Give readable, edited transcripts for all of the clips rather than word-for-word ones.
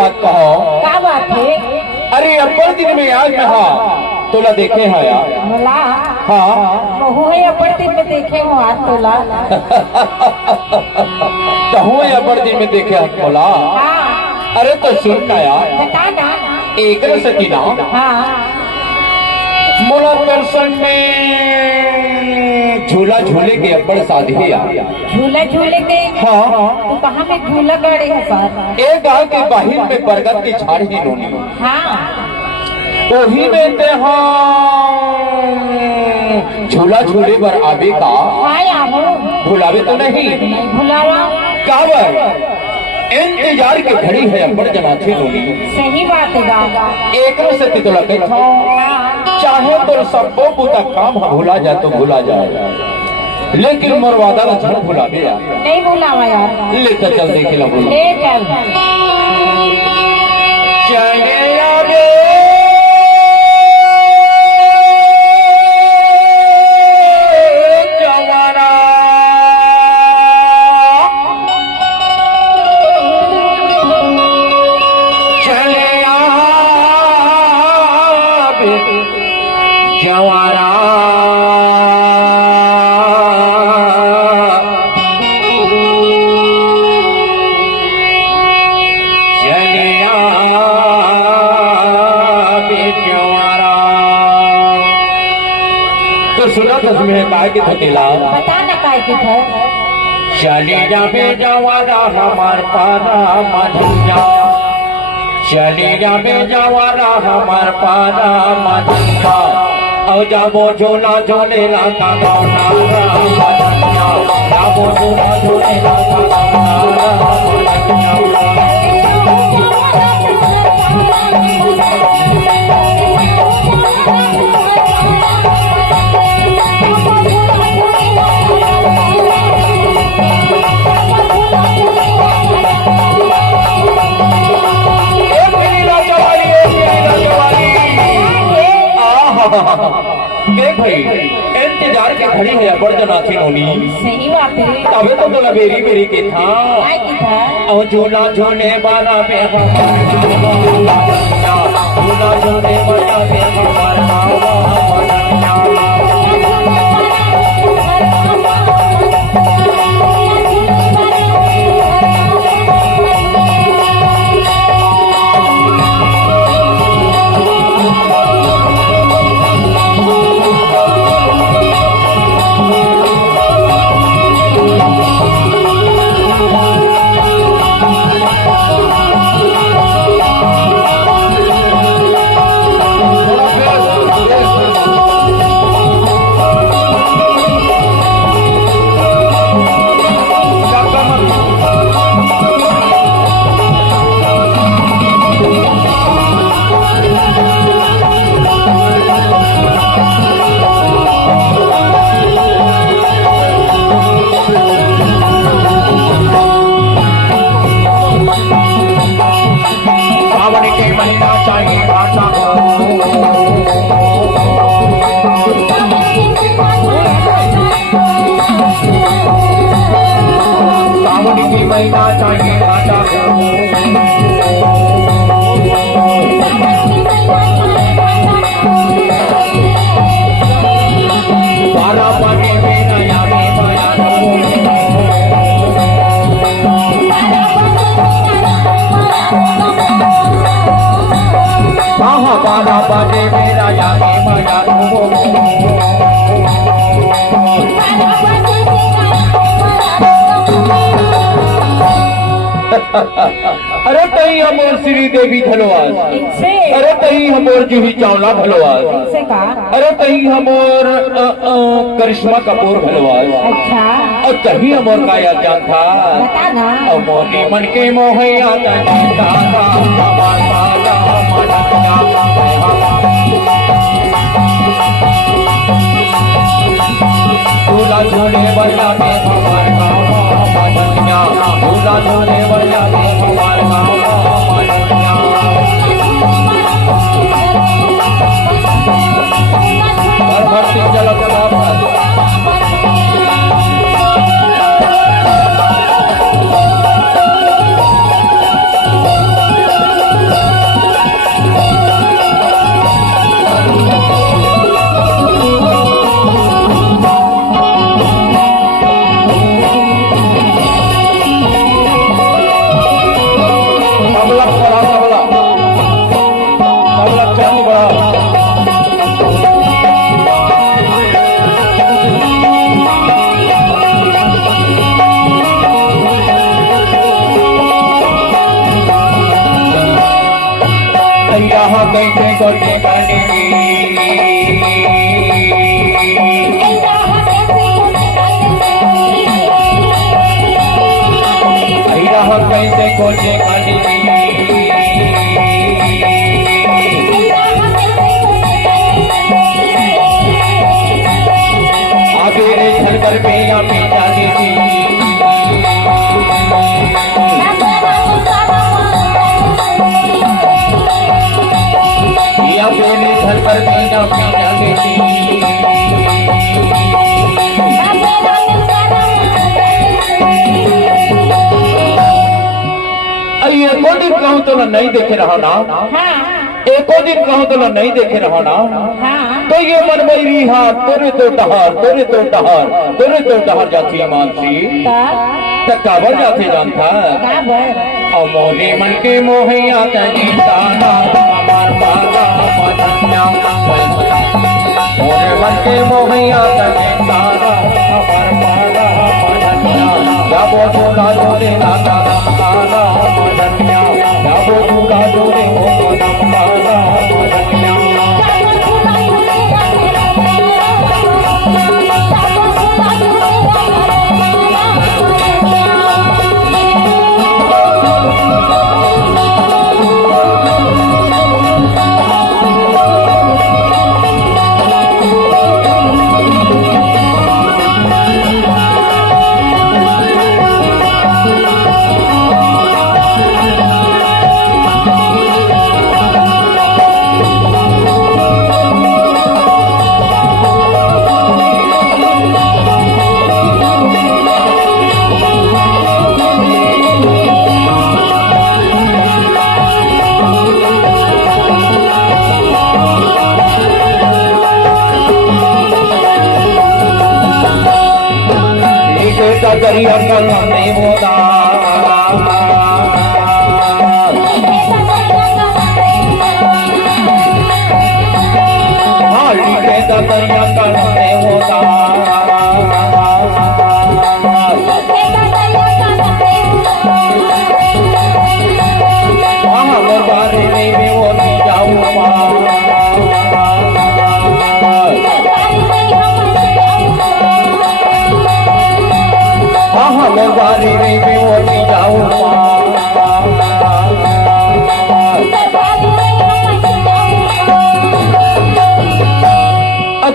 बात कहो। क्या बात है? अरे अब्बल दिन में आज में हाँ तोला देखे हैं यार। बोला हाँ बहू है अब्बल दिन में देखे हो आज तोला। तो हुए अब्बल दिन में देखे हैं तोला। हाँ अरे तो सुन का यार बता ना। एक सती ना हाँ मोला दर्शन में झूला झूले के अब्बड़ शादी है यार। झूला झूले के हाँ तो कहाँ में झूला गाड़े है सर? एक गांव के बाहिर में बरगद की झाड़ ही रोनी। हाँ वही में ते हाँ झूला झूले पर आवे का आया हो। भुलावे तो नहीं नहीं भुलावा। काबर इंतजार के घड़ी है अब्बड़ जमाथे रोनी। सही बात है बाबा। एक से तितला के चाहे तो सबको पुता काम भुला जाए तो भुला जाए, लेकिन मरवादा ना झड़ भुला दे यार। नहीं भुलावा यार। ले तो चल देखे ला भुला ले चल। चले आवे जवाना चले आवे जवाना सुना तो तुम्हें काय की थकेला बता ना काय की था। चली जाबे जवाना हमार पारा मधिया, चली जाबे जवाना हमार पारा मधिया, और जाबो झोला झोलेला का गौना मधिया, जाबो झोला झोलेला का गौना मधिया। देख भाई इंतजार के खड़ी है बर्दनाथी नोनी। सही बात है। तबे तो बोला बेरी बेरी के था काय की था। और झूला झूले वाला पे झूला झूले वाला पे अरे तही हमोर श्री देवी भलोआस, अरे तही हमोर जूही चावला भलोआस, अरे तही हमोर करिश्मा कपूर भलोआस। अच्छा और तही हमोर का याद जान था बता ना। और मोनी मन के मोहया झूला झूले बजा के हमार गाँव मदनिया, झूला झूले बजा के हमार गाँव मदनिया। भक्ति जल कैसे कोटे काटी हम कैसे कोटे काटी आगे रे छलकर पे या पीछा देती या बेरे छलकर पे या पीछा देती एको दिन कहूँ तो नहीं देखे रहो ना एको दिन कहूँ तो नहीं देखे रहो ना तो ये मन बैरी हाथ तोरे तो टहर जाती मानसी तो काबर जाते जानता मोरे मन के मोहैया ताना हमार बाला मधन्या मोरे मन के मोहैया ताना हमार बाला मधन्या जाबो झूला झूले लाता ताना मधन्या जाबो झूला झूले हो ताना मधन्या करिया कलमे मोदा हाली के करिया कलमे मोदा हम बारे में वो जाऊँ हम बारी में वो जाऊँ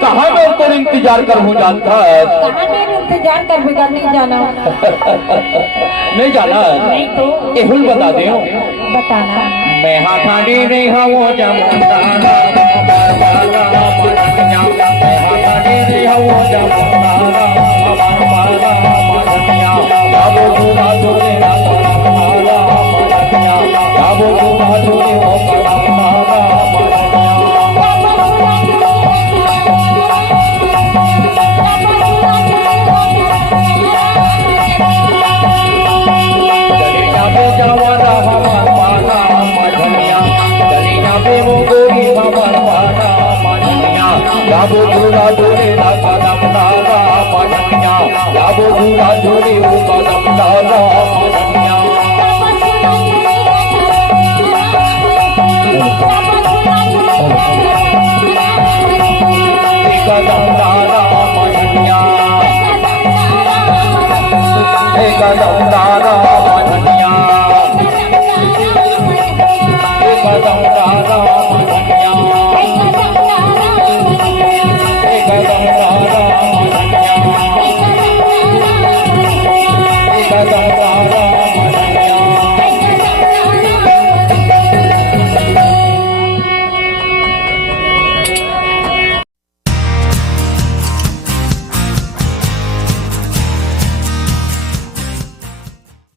कहाँ मैं तेरे इंतजार कर हूँ जानता है इंतजार कर बिगड़ नहीं जाना नहीं जाना नहीं तो एहुल बता दे बताना मैं हाँ खाड़ी नहीं हाँ वो जाऊँगा जाबो झूला झूले जाबो झूला झूले हो चली जाबे जवाना हमार पाना मधनिया चली जाबे वो गोरी हमार पाना मधनिया जाबो झूला झूले ना कदम डाला मधनिया जाबो झूला झूले वो कदम डाला मधनिया कदम डाला मधनिया कदम डाला